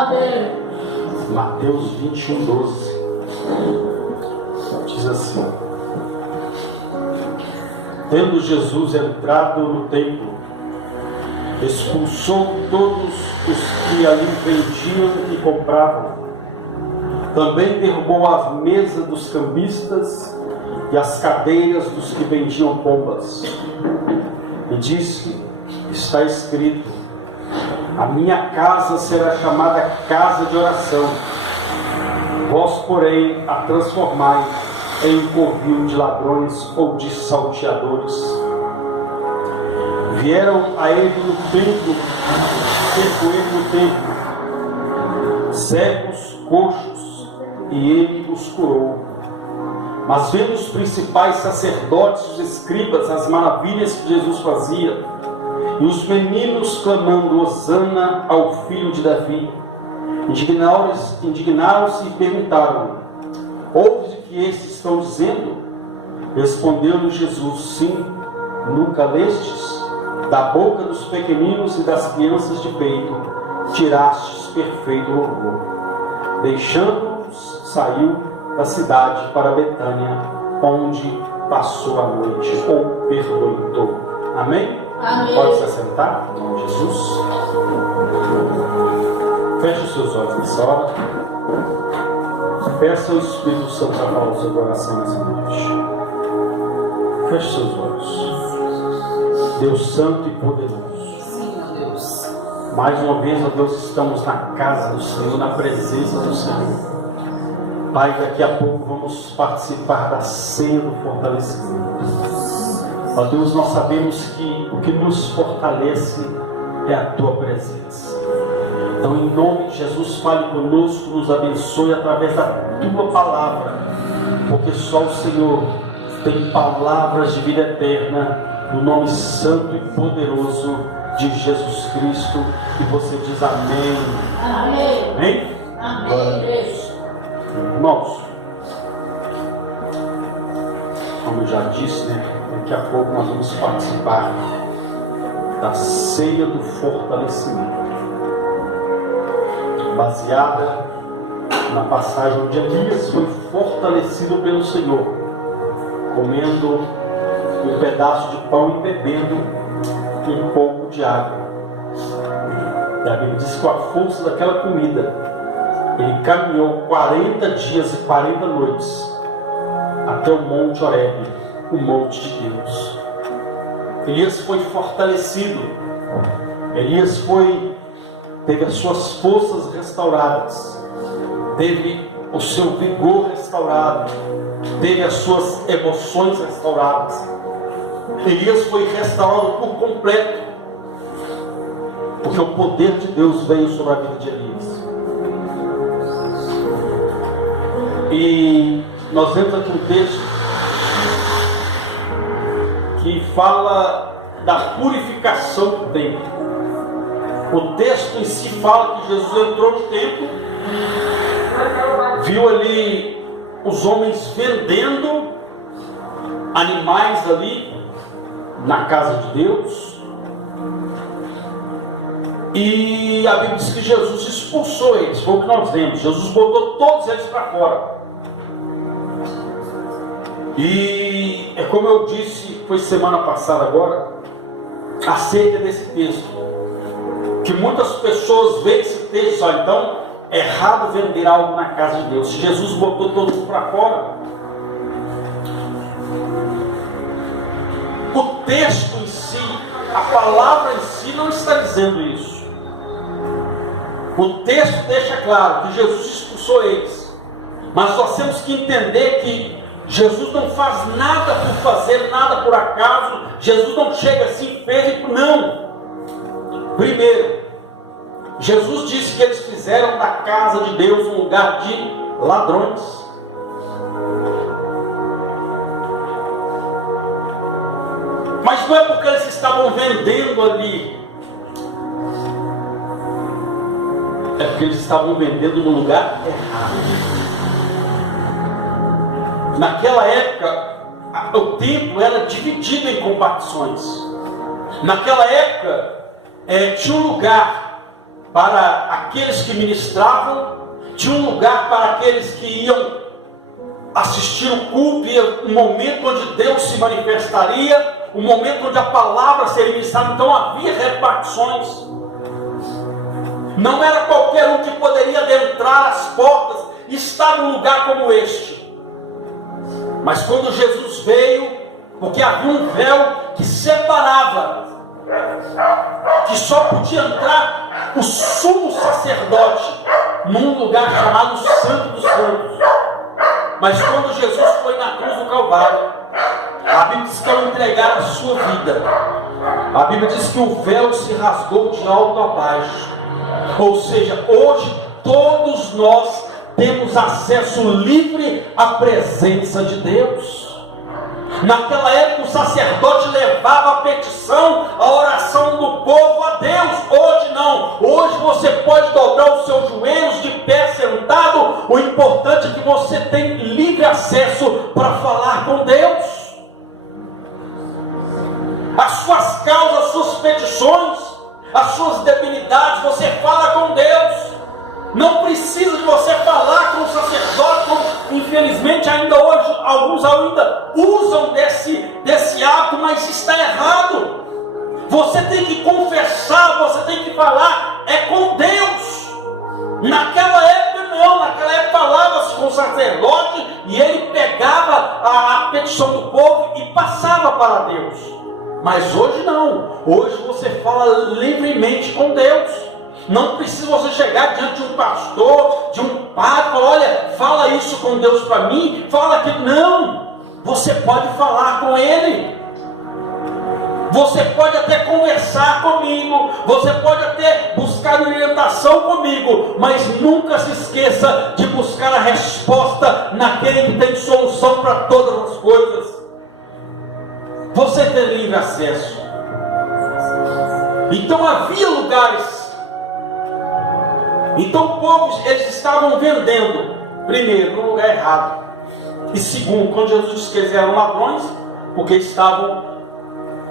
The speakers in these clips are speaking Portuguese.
Amém. Mateus 21, 12. Diz assim: tendo Jesus entrado no templo, expulsou todos os que ali vendiam e compravam. Também derrubou as mesas dos cambistas e as cadeiras dos que vendiam pombas. E disse: está escrito: a minha casa será chamada casa de oração. Vós, porém, a transformai em um covil de ladrões ou de salteadores. Vieram a ele no templo, cercou ele no templo, cegos, coxos, e ele os curou. Mas vendo os principais sacerdotes, os escribas, as maravilhas que Jesus fazia, e os meninos clamando: Hosana ao filho de Davi, indignaram-se e perguntaram: ouves o que estes estão dizendo? Respondeu-lhe Jesus: sim, nunca lestes? Da boca dos pequeninos e das crianças de peito tirastes perfeito louvor. Deixando-os, saiu da cidade para Betânia, onde passou a noite, ou pernoitou. Amém? Amém. Pode se assentar, em nome de Jesus. Feche os seus olhos nessa hora. Peça ao Espírito Santo para falar o seu coração nessa noite. Feche os seus olhos. Deus Santo e poderoso. Sim, meu Deus. Mais uma vez, ó Deus, estamos na casa do Senhor, na presença do Senhor. Pai, daqui a pouco vamos participar da ceia do fortalecimento. Ó Deus, nós sabemos que o que nos fortalece é a Tua presença. Então, em nome de Jesus, fale conosco, nos abençoe através da Tua palavra, porque só o Senhor tem palavras de vida eterna, no nome santo e poderoso de Jesus Cristo. E você diz amém. Amém. Amém? Amém. Irmãos, como eu já disse, daqui a pouco nós vamos participar da ceia do fortalecimento, baseada na passagem onde Elias foi fortalecido pelo Senhor, comendo um pedaço de pão e bebendo um pouco de água. E a Bíblia diz que com a força daquela comida ele caminhou 40 dias e 40 noites até o Monte Horebe, o monte de Deus. Elias foi fortalecido. Elias teve as suas forças restauradas, teve o seu vigor restaurado, teve as suas emoções restauradas. Elias foi restaurado por completo, porque o poder de Deus veio sobre a vida de Elias. E nós vemos aqui um texto que fala da purificação do templo. O texto em si fala que Jesus entrou no templo, viu ali os homens vendendo animais ali na casa de Deus, e a Bíblia diz que Jesus expulsou eles. Foi o que nós vemos. Jesus botou todos eles para fora. E é como eu disse, foi semana passada agora, acerca desse texto, que muitas pessoas veem esse texto e falam: então é errado vender algo na casa de Deus. Se Jesus botou todos para fora. O texto em si, a palavra em si não está dizendo isso. O texto deixa claro que Jesus expulsou eles, mas nós temos que entender que Jesus não faz nada por fazer, nada por acaso. Jesus não chega assim, fez e não. Primeiro, Jesus disse que eles fizeram da casa de Deus um lugar de ladrões. Mas não é porque eles estavam vendendo ali, é porque eles estavam vendendo no lugar errado. Naquela época, o templo era dividido em compartições. Naquela época, tinha um lugar para aqueles que ministravam, tinha um lugar para aqueles que iam assistir o culto, e um momento onde Deus se manifestaria, um momento onde a palavra seria ministrada. Então havia repartições. Não era qualquer um que poderia adentrar as portas e estar num lugar como este. Mas quando Jesus veio, porque havia um véu que separava, que só podia entrar o sumo sacerdote num lugar chamado Santo dos Santos. Mas quando Jesus foi na cruz do Calvário, a Bíblia diz que ao entregar a sua vida, a Bíblia diz que o véu se rasgou de alto a baixo. Ou seja, hoje todos nós temos acesso livre à presença de Deus. Naquela época o sacerdote levava a petição, a oração do povo a Deus. Hoje não. Hoje você pode dobrar os seus joelhos de pé sentado. O importante é que você tem livre acesso para falar com Deus. As suas causas, as suas petições, as suas debilidades, você fala com Deus. Não precisa de você falar com o sacerdote, como infelizmente ainda hoje alguns ainda usam desse ato, mas está errado. Você tem que confessar, você tem que falar, é com Deus. Naquela época não, naquela época falava-se com o sacerdote e ele pegava a petição do povo e passava para Deus. Mas hoje não, hoje você fala livremente com Deus. Não precisa você chegar diante de um pastor, de um padre, e falar, olha, fala isso com Deus para mim, fala que não. Você pode falar com Ele. Você pode até conversar comigo, você pode até buscar orientação comigo, mas nunca se esqueça de buscar a resposta naquele que tem solução para todas as coisas. Você tem livre acesso. Então havia lugares. Então o povo, eles estavam vendendo, primeiro, no lugar errado. E segundo, quando Jesus disse que eles eram ladrões, porque estavam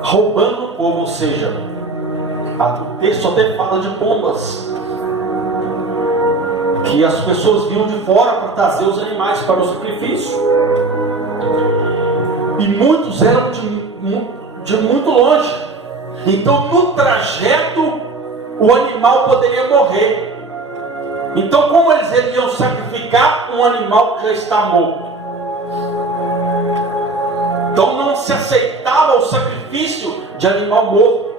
roubando o povo. Ou seja, o texto até fala de pombas, que as pessoas vinham de fora para trazer os animais para o sacrifício. E muitos eram de muito longe. Então no trajeto o animal poderia morrer. Então como eles iriam sacrificar um animal que já está morto? Então não se aceitava o sacrifício de animal morto.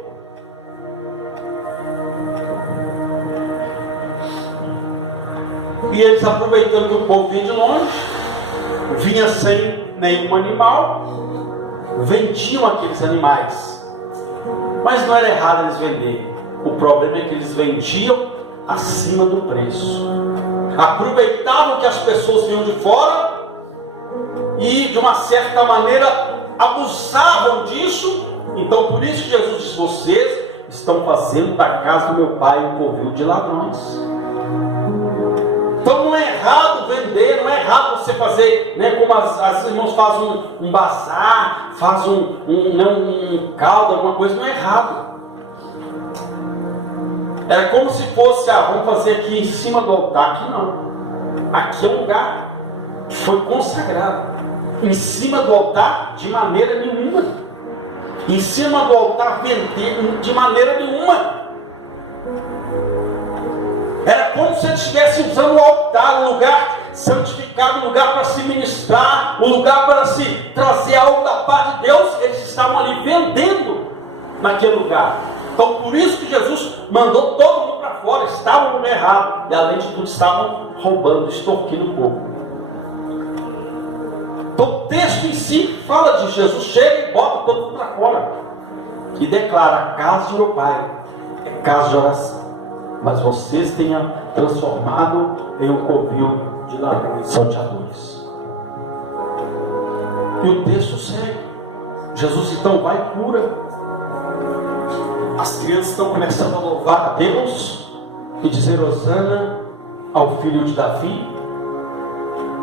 E eles, aproveitando que o povo vinha de longe, vinha sem nenhum animal, vendiam aqueles animais. Mas não era errado eles venderem. O problema é que eles vendiam acima do preço. Aproveitavam que as pessoas vinham de fora e de uma certa maneira abusavam disso. Então por isso Jesus disse: vocês estão fazendo da casa do meu pai um covil de ladrões. Então não é errado vender, não é errado você fazer, né, como as irmãos fazem um bazar, fazem um caldo, alguma coisa, não é errado. Era como se fosse, vamos fazer aqui em cima do altar. Aqui não. Aqui é um lugar que foi consagrado. Em cima do altar, de maneira nenhuma. Em cima do altar, vender, de maneira nenhuma. Era como se eles estivessem usando o altar, um lugar santificado, um lugar para se ministrar, um lugar para se trazer algo da parte de Deus. Eles estavam ali vendendo naquele lugar. Então por isso que Jesus mandou todo mundo para fora. Estavam no lugar errado. E além de tudo estavam roubando, extorquindo o povo. Então o texto em si fala de Jesus. Chega e bota todo mundo para fora. E declara: a casa do meu pai é casa de oração, mas vocês tenham transformado em um covil de ladrões salteadores. E o texto segue. Jesus então vai e cura. As crianças estão começando a louvar a Deus e dizer hosana ao filho de Davi,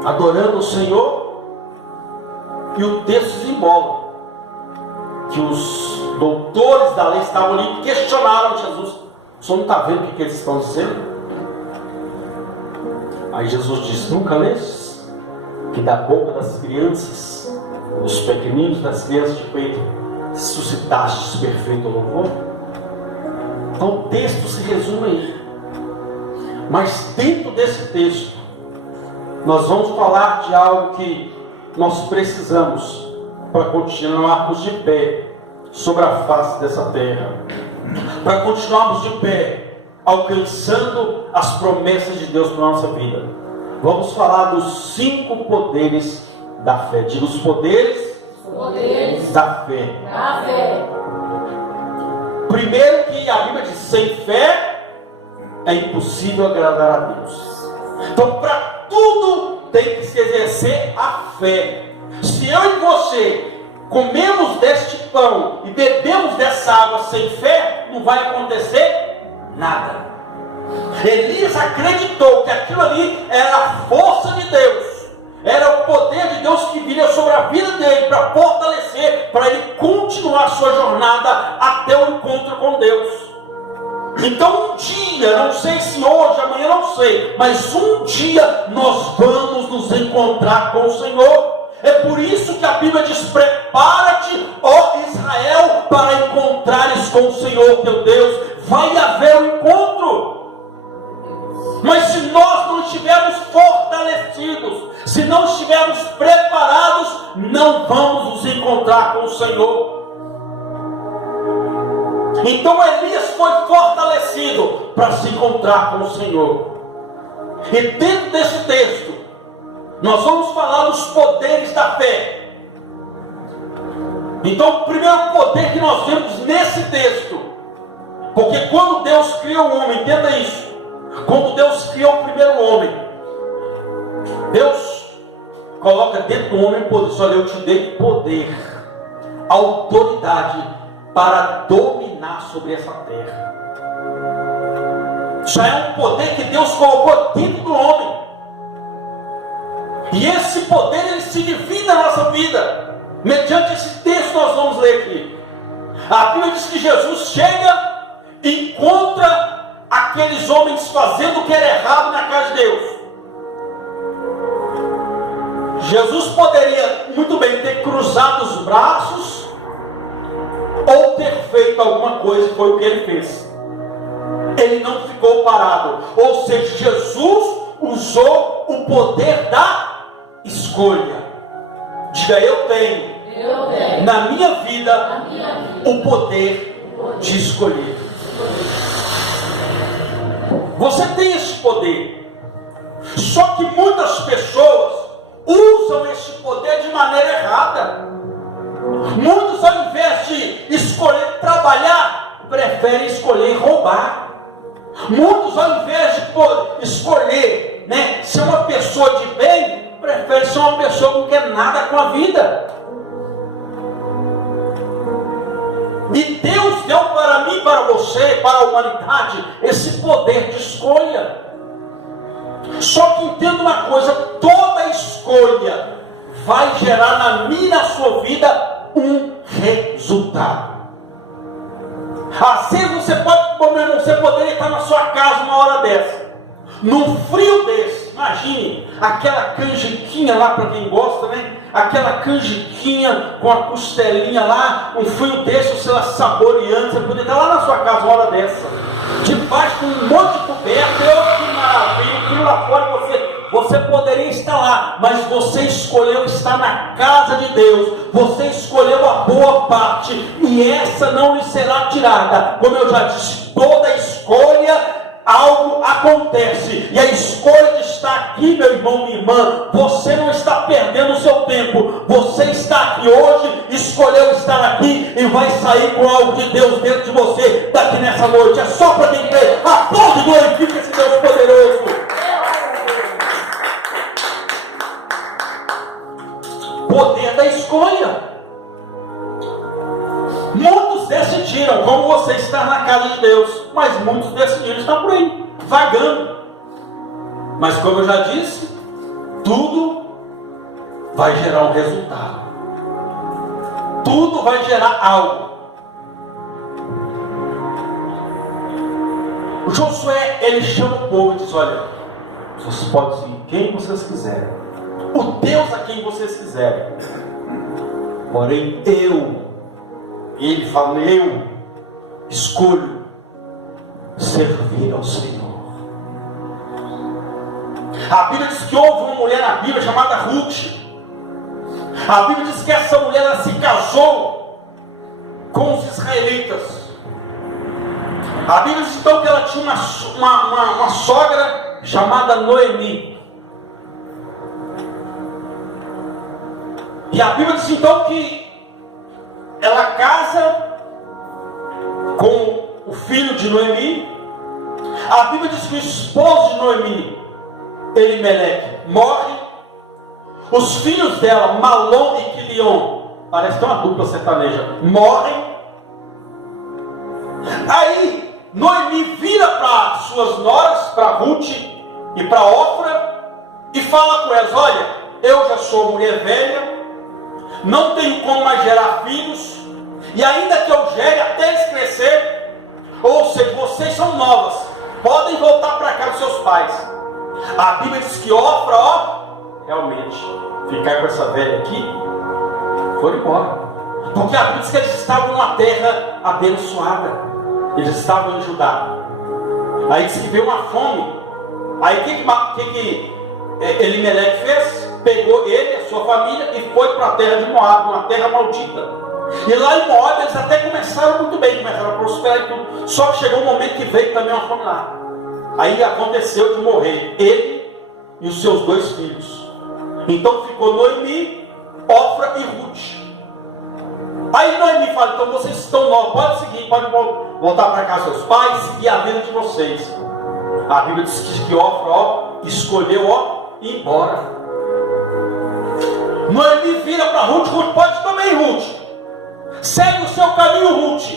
adorando o Senhor. E o texto desembola que os doutores da lei estavam ali e questionaram Jesus: o senhor não está vendo o que eles estão dizendo? Aí Jesus diz: nunca leste que da boca das crianças, dos pequeninos das crianças de peito, suscitastes perfeito louvor? Então o texto se resume aí. Mas dentro desse texto, nós vamos falar de algo que nós precisamos para continuarmos de pé sobre a face dessa terra, para continuarmos de pé, alcançando as promessas de Deus para a nossa vida. Vamos falar dos 5 poderes da fé. Diga: os poderes da fé. Da fé. Primeiro, que a Bíblia diz: sem fé é impossível agradar a Deus. Então, para tudo tem que se exercer a fé. Se eu e você comemos deste pão e bebemos dessa água sem fé, não vai acontecer nada. Elias acreditou que aquilo ali era a força de Deus, era o poder de Deus que viria sobre a vida dele para fortalecer, para ele continuar a sua jornada até o encontro com Deus. Então um dia, não sei se hoje, amanhã, não sei, mas um dia nós vamos nos encontrar com o Senhor. É por isso que a Bíblia diz: prepara-te, ó Israel, para encontrares com o Senhor teu Deus. Vai haver um encontro. Mas se nós não estivermos fortalecidos, se não estivermos preparados, não vamos nos encontrar com o Senhor. Então Elias foi fortalecido para se encontrar com o Senhor. E dentro desse texto, nós vamos falar dos poderes da fé. Então, o primeiro poder que nós vemos nesse texto, porque quando Deus criou o homem, entenda isso, quando Deus criou o primeiro homem, Deus coloca dentro do homem poder. Olha, eu te dei poder, autoridade para dominar sobre essa terra. Já é um poder que Deus colocou dentro do homem. E esse poder, ele se divide na nossa vida. Mediante esse texto nós vamos ler aqui. A Bíblia diz que Jesus chega e encontra aqueles homens fazendo o que era errado na casa de Deus. Jesus poderia muito bem ter cruzado os braços ou ter feito alguma coisa, e foi o que ele fez. Ele não ficou parado. Ou seja, Jesus usou o poder da escolha. Diga: eu tenho na minha vida o poder de escolher. Você tem esse poder. Só que muitas pessoas usam esse poder de maneira errada. Muitos, ao invés de escolher trabalhar, preferem escolher roubar. Muitos, ao invés de escolher ser uma pessoa de bem, preferem ser uma pessoa que não quer nada com a vida. E Deus deu para mim, para você, para a humanidade, esse poder de escolha. Só que entenda uma coisa: toda escolha vai gerar na minha e na sua vida um resultado. Às vezes você poderia estar na sua casa uma hora dessa, num frio desse. Imagine aquela canjiquinha lá, para quem gosta, aquela canjiquinha com a costelinha lá, um frio desse, você lá saboreando. Você poderia estar lá na sua casa uma hora dessa, debaixo de um monte de coberta. Que maravilha, frio lá fora, você poderia estar lá, mas você escolheu estar na casa de Deus. Você escolheu a boa parte, e essa não lhe será tirada. Como eu já disse, toda escolha, algo acontece. E a escolha de estar aqui, meu irmão, minha irmã, você não está perdendo o seu tempo. Você está aqui hoje, escolheu estar aqui, e vai sair com algo de Deus dentro de você daqui nessa noite. É só para quem crê. Aplaude e glorifica esse Deus poderoso. Poder da escolha. Muitos decidiram, como você está na casa de Deus, mas muitos decidiram estar por aí, vagando. Mas como eu já disse, tudo vai gerar um resultado. Tudo vai gerar algo. O Josué, ele chama o povo e diz: olha, vocês podem seguir quem vocês quiserem, o Deus a quem vocês quiserem, porém ele fala, eu escolho servir ao Senhor. A Bíblia diz que houve uma mulher na Bíblia chamada Ruth. A Bíblia diz que essa mulher, ela se casou com os israelitas. A Bíblia diz então que ela tinha uma sogra chamada Noemi. E a Bíblia diz então que ela casa com o filho de Noemi. A Bíblia diz que o esposo de Noemi, Elimeleque, morre. Os filhos dela, Malom e Quilion, parece que é uma dupla sertaneja, morrem. Aí Noemi vira para suas noras, para Ruth e para Ofra, e fala com elas: olha, eu já sou mulher velha, não tenho como mais gerar filhos, e ainda que eu gere até eles crescer, ou seja, vocês são novas, podem voltar para casa dos seus pais. A Bíblia diz que Ofra, realmente, ficar com essa velha aqui, foram embora. Porque a Bíblia diz que eles estavam numa terra abençoada. Eles estavam em Judá. Aí diz que veio uma fome. Aí o que Elimeleque fez? Pegou ele, a sua família, e foi para a terra de Moab, uma terra maldita. E lá em Moab eles até começaram muito bem, começaram a prosperar e tudo. Só que chegou um momento que veio também uma fome lá. Aí aconteceu de morrer ele e os seus 2 filhos. Então ficou Noemi, Ofra e Ruth. Aí Noemi fala: então vocês estão novos, pode seguir, pode voltar para casa dos seus pais, seguir a vida de vocês. A Bíblia diz que Ofra escolheu ir embora. Noemi vira para Ruth: Ruth, pode também, Ruth, segue o seu caminho, Ruth.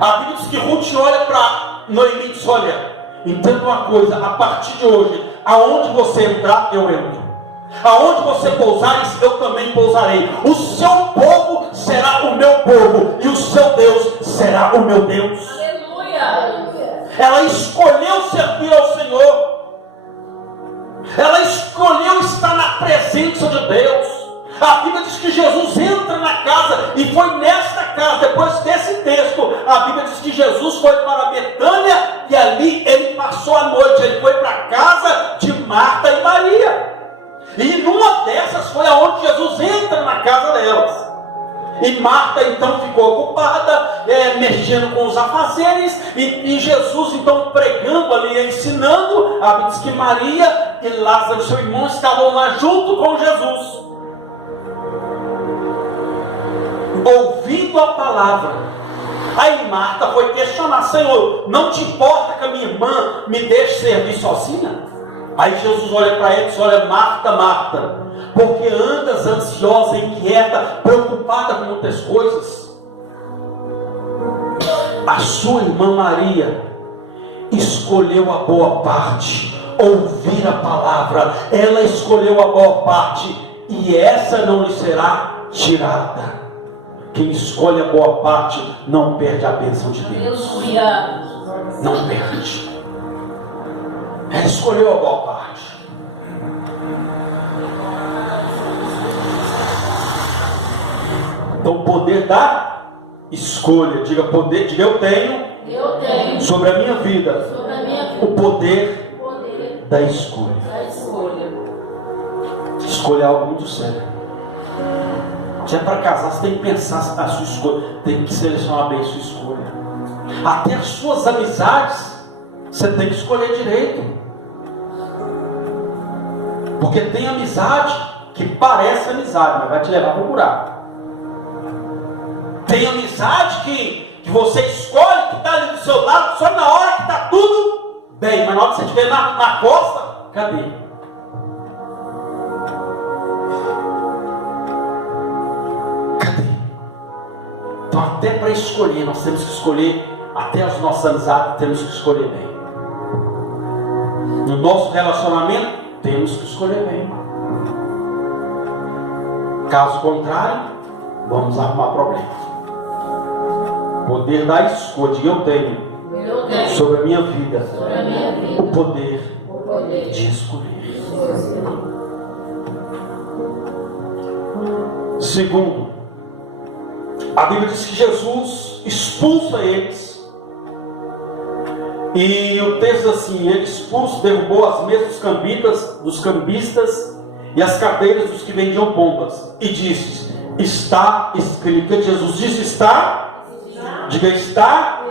A Bíblia diz que Ruth olha para Noemi e diz: olha, entenda uma coisa, a partir de hoje, aonde você entrar, eu entro. Aonde você pousar, eu também pousarei. O seu povo será o meu povo, e o seu Deus será o meu Deus. Aleluia. Ela escolheu servir ao Senhor. Ela escolheu estar na presença de Deus. A Bíblia diz que Jesus entra na casa, e foi nesta casa, depois desse texto, a Bíblia diz que Jesus foi para Betânia, e ali ele passou a noite. Ele foi para a casa de Marta e Maria. E numa dessas foi aonde Jesus entra na casa delas. E Marta então ficou ocupada, mexendo com os afazeres, e Jesus então pregando ali, ensinando. A Bíblia diz que Maria e Lázaro, seu irmão, estavam lá junto com Jesus, ouvindo a palavra. Aí Marta foi questionar: Senhor, não te importa que a minha irmã me deixe servir sozinha? Aí Jesus olha para ela e diz: olha, Marta, Marta, porque andas ansiosa, inquieta, preocupada com muitas coisas. A sua irmã Maria escolheu a boa parte, ouvir a palavra. Ela escolheu a boa parte, e essa não lhe será tirada. Quem escolhe a boa parte não perde a bênção de Deus. Aleluia. Não perde. Ela escolheu a boa parte. Então, o poder da escolha. Diga poder, diga eu tenho sobre a minha vida o poder da escolha. Escolha é algo muito sério. Se é para casar, você tem que pensar a sua escolha, tem que selecionar bem a sua escolha. Até as suas amizades, você tem que escolher direito. Porque tem amizade que parece amizade, mas vai te levar para o buraco. Tem amizade que você escolhe, que está ali do seu lado, só na hora que está tudo bem, mas na hora que você estiver na costa, cadê? Então, até para escolher, nós temos que escolher, até as nossas amizades, temos que escolher bem. No nosso relacionamento, temos que escolher bem. Caso contrário, vamos arrumar problema. Poder da escolha, eu tenho sobre a minha vida sobre a minha vida o poder o poder de escolher. Segundo, a Bíblia diz que Jesus expulsa eles. E o texto assim: ele expulso, derrubou as mesas dos cambistas e as cadeiras dos que vendiam pombas. E disse: está escrito. Que Jesus disse: está. Diga: está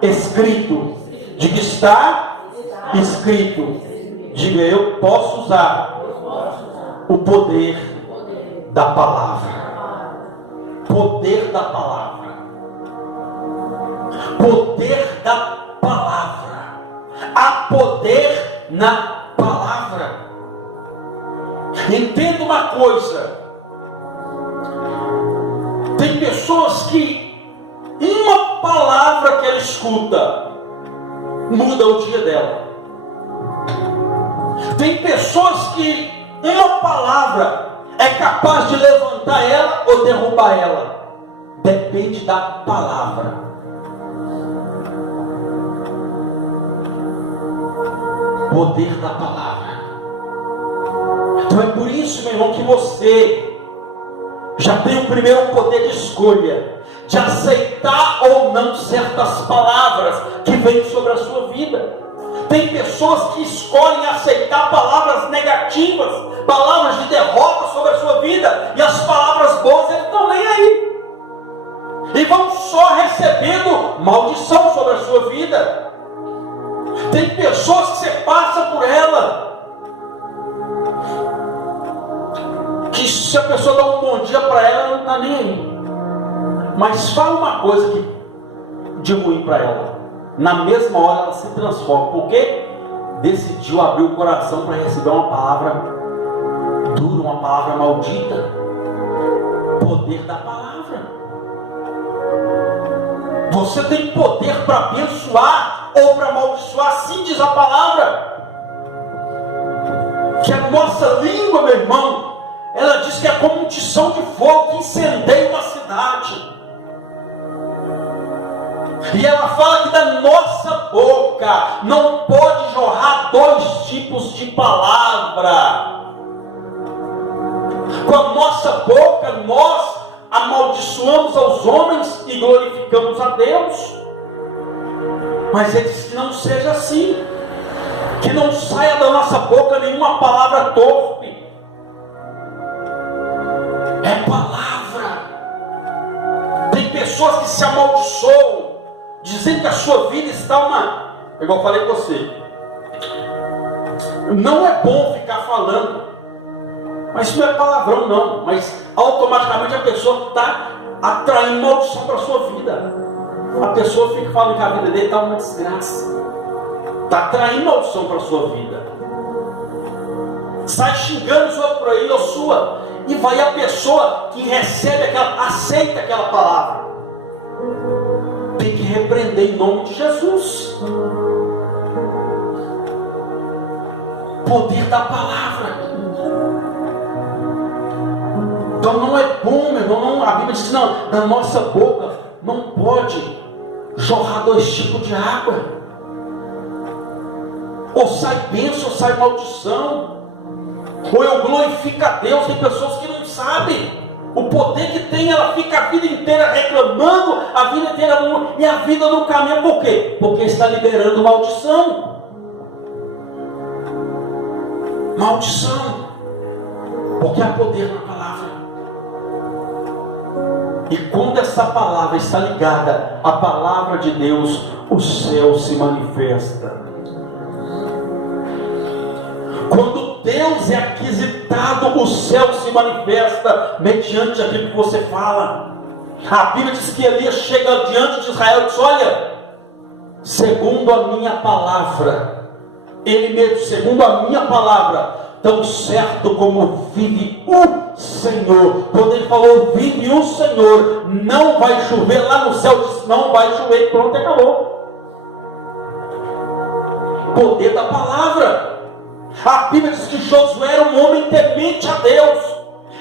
escrito. Diga: está escrito. Diga: eu posso usar o poder da palavra. Poder da palavra. Poder da palavra. Há poder na palavra. Entenda uma coisa: tem pessoas que uma palavra que ela escuta muda o dia dela. Tem pessoas que uma palavra é capaz de levantar ela ou derrubar ela. Depende da palavra. Poder da palavra. Então é por isso, meu irmão, que você já tem o primeiro poder de escolha, de aceitar ou não certas palavras que vêm sobre a sua vida. Tem pessoas que escolhem aceitar palavras negativas, palavras de derrota sobre a sua vida, e as palavras boas eles não estão nem aí, e vão só recebendo maldição sobre a sua vida. Tem pessoas que você passa por ela, que se a pessoa dá um bom dia para ela, ela não está nem aí, mas fala uma coisa de ruim para ela, na mesma hora ela se transforma, porque decidiu abrir o coração para receber uma palavra dura, uma palavra maldita. Poder da palavra. Você tem poder para abençoar ou para amaldiçoar, assim diz a palavra. Que a nossa língua, meu irmão, ela diz que é como um tição de fogo que incendeia uma cidade. E ela fala que da nossa boca não pode jorrar dois tipos de palavra. Com a nossa boca nós amaldiçoamos aos homens e glorificamos a Deus. Mas ele diz que não seja assim, que não saia da nossa boca nenhuma palavra torpe. É palavra. Tem pessoas que se amaldiçoam, dizendo que a sua vida está igual eu falei com você, não é bom ficar falando, mas isso não é palavrão não, mas automaticamente a pessoa está atraindo maldição para a sua vida. A pessoa fica falando que a vida dele está uma desgraça, está atraindo maldição para a sua vida, sai xingando os outros por aí, ou sua, e vai a pessoa que recebe aceita aquela palavra, tem que repreender em nome de Jesus. Poder da palavra. Então não é bom, meu irmão, a Bíblia diz que não, da nossa boca não pode jorrar dois tipos de água. Ou sai bênção, ou sai maldição. Ou eu glorifico a Deus. Tem pessoas que não sabem o poder que tem, ela fica a vida inteira reclamando, a vida inteira, e a vida não caminha. Por quê? Porque está liberando maldição. Maldição. Porque há poder na palavra. E quando essa palavra está ligada à palavra de Deus, o céu se manifesta. Quando Deus é aquisitado, o céu se manifesta mediante aquilo que você fala. A Bíblia diz que Elias chega diante de Israel e diz: olha, segundo a minha palavra, ele mesmo, segundo a minha palavra, tão certo como vive o Senhor. Quando ele falou vive o Senhor, não vai chover lá no céu, disse não vai chover, pronto, acabou. Poder da palavra. A Bíblia diz que Josué era um homem temente a Deus,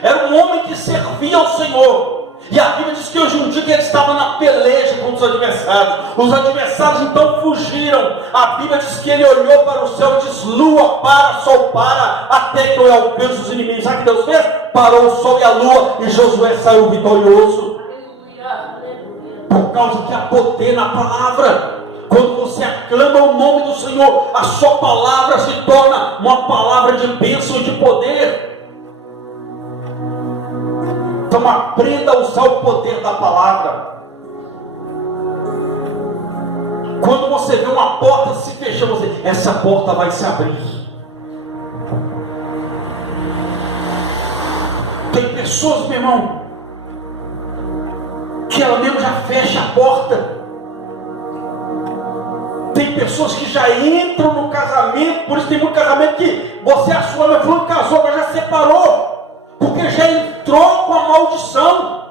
era um homem que servia ao Senhor, E a Bíblia diz que hoje um dia que ele estava na peleja contra os adversários. Os adversários então fugiram. A Bíblia diz que ele olhou para o céu e disse: lua, para, sol, para, até que eu alcance os inimigos. Sabe o que Deus fez? Parou o sol e a lua, e Josué saiu vitorioso. Por causa que há poder na palavra. Quando você aclama o nome do Senhor, a sua palavra se torna uma palavra de bênção e de poder. Então aprenda a usar o poder da palavra. Quando você vê uma porta se fechando, você diz: essa porta vai se abrir. Tem pessoas, meu irmão, que ela mesmo já fecha a porta. Tem pessoas que já entram no casamento, por isso tem muito casamento que você achou, meu fulano casou, mas já separou, porque já entrou com a maldição.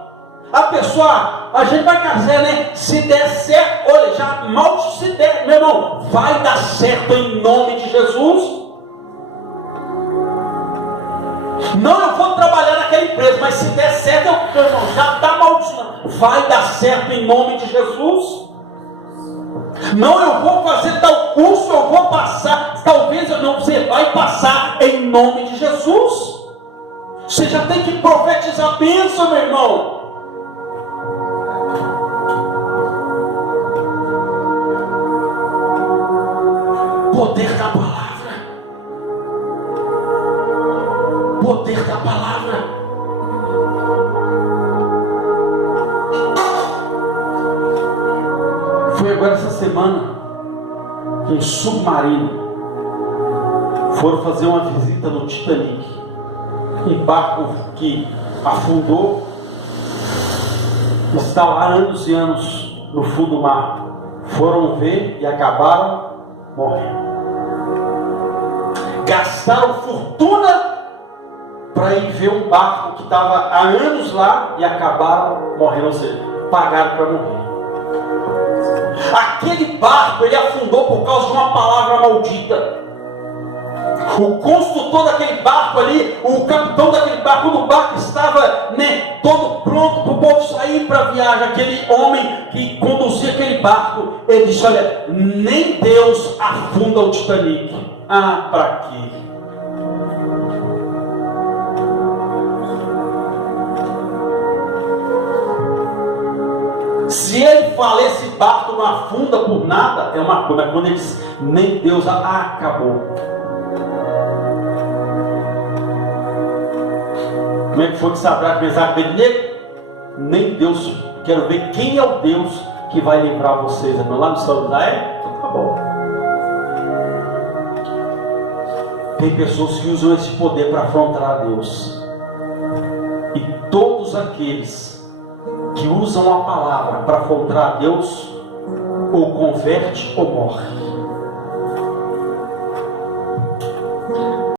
A pessoa, a gente vai casar, né? Se der certo, olha, já mal se der, meu irmão, vai dar certo em nome de Jesus. Não, eu vou trabalhar naquela empresa, mas se der certo, meu irmão, já está maldição. Vai dar certo em nome de Jesus. Não, eu vou fazer tal curso, eu vou passar. Talvez eu não, você vai passar em nome de Jesus. Você já tem que profetizar a bênção, meu irmão. Poder da palavra. Poder da palavra. Foi agora essa semana que um submarino foram fazer uma visita no Titanic, um barco que afundou, está lá há anos e anos no fundo do mar. Foram ver e acabaram morrendo. Gastaram fortuna para ir ver um barco que estava há anos lá e acabaram morrendo, ou seja, pagaram para morrer. Aquele barco, ele afundou por causa de uma palavra maldita. O construtor daquele barco ali, o capitão daquele barco, quando o barco estava, todo pronto para o povo sair para a viagem, aquele homem que conduzia aquele barco, ele disse: olha, nem Deus afunda o Titanic. Ah, para quê? Se ele fala, esse barco não afunda por nada, é uma coisa. Mas quando ele diz, nem Deus, acabou. Como é que foi que Sadraque, Mesaque e Abednego? Nem Deus. Quero ver quem é o Deus que vai livrar vocês, irmão. Lá no céu da então tá bom. Tem pessoas que usam esse poder para afrontar a Deus. E todos aqueles que usam a palavra para afrontar a Deus, ou converte ou morre.